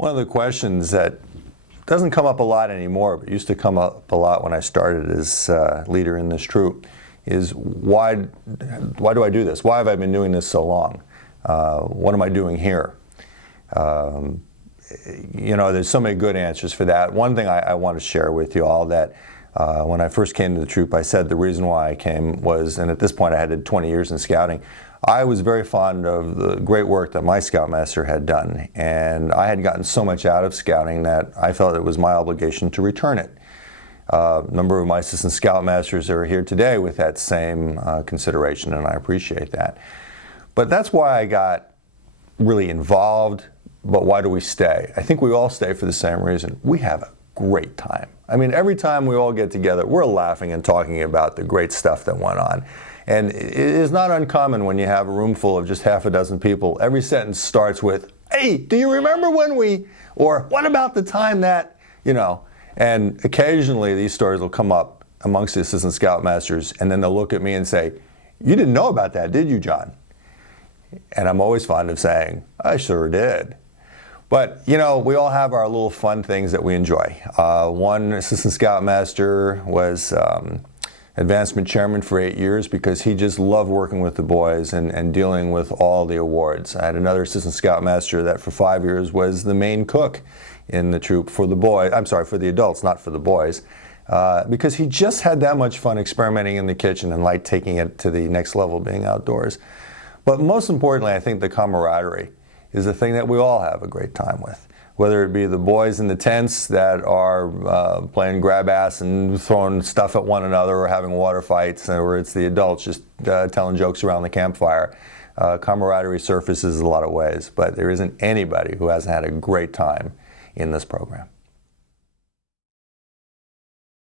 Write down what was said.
One of the questions that doesn't come up a lot anymore, but used to come up a lot when I started as leader in this troop, is why do I do this? Why have I been doing this so long? What am I doing here? You know, there's so many good answers for that. One thing I want to share with you all that when I first came to the troop, I said the reason why I came was, and at this point I had 20 years in scouting, I was very fond of the great work that my scoutmaster had done, and I had gotten so much out of scouting that I felt it was my obligation to return it. A number of my assistant scoutmasters are here today with that same consideration, and I appreciate that. But that's why I got really involved. But why do we stay? I think we all stay for the same reason. We have a great time. I mean, every time we all get together, we're laughing and talking about the great stuff that went on. And it is not uncommon when you have a room full of just half a dozen people. Every sentence starts with, "Hey, do you remember when we," or "What about the time that," you know. And occasionally these stories will come up amongst the assistant scoutmasters, and then they'll look at me and say, "You didn't know about that, did you, John?" And I'm always fond of saying, "I sure did." But, you know, we all have our little fun things that we enjoy. One assistant scoutmaster was advancement chairman for 8 years because he just loved working with the boys and dealing with all the awards. I had another assistant scoutmaster that for 5 years was the main cook in the troop for the boys. I'm sorry, for the adults, not for the boys, because he just had that much fun experimenting in the kitchen and liked taking it to the next level, being outdoors. But most importantly, I think the camaraderie is the thing that we all have a great time with. Whether it be the boys in the tents that are playing grab ass and throwing stuff at one another or having water fights, or it's the adults just telling jokes around the campfire. Camaraderie surfaces in a lot of ways, but there isn't anybody who hasn't had a great time in this program.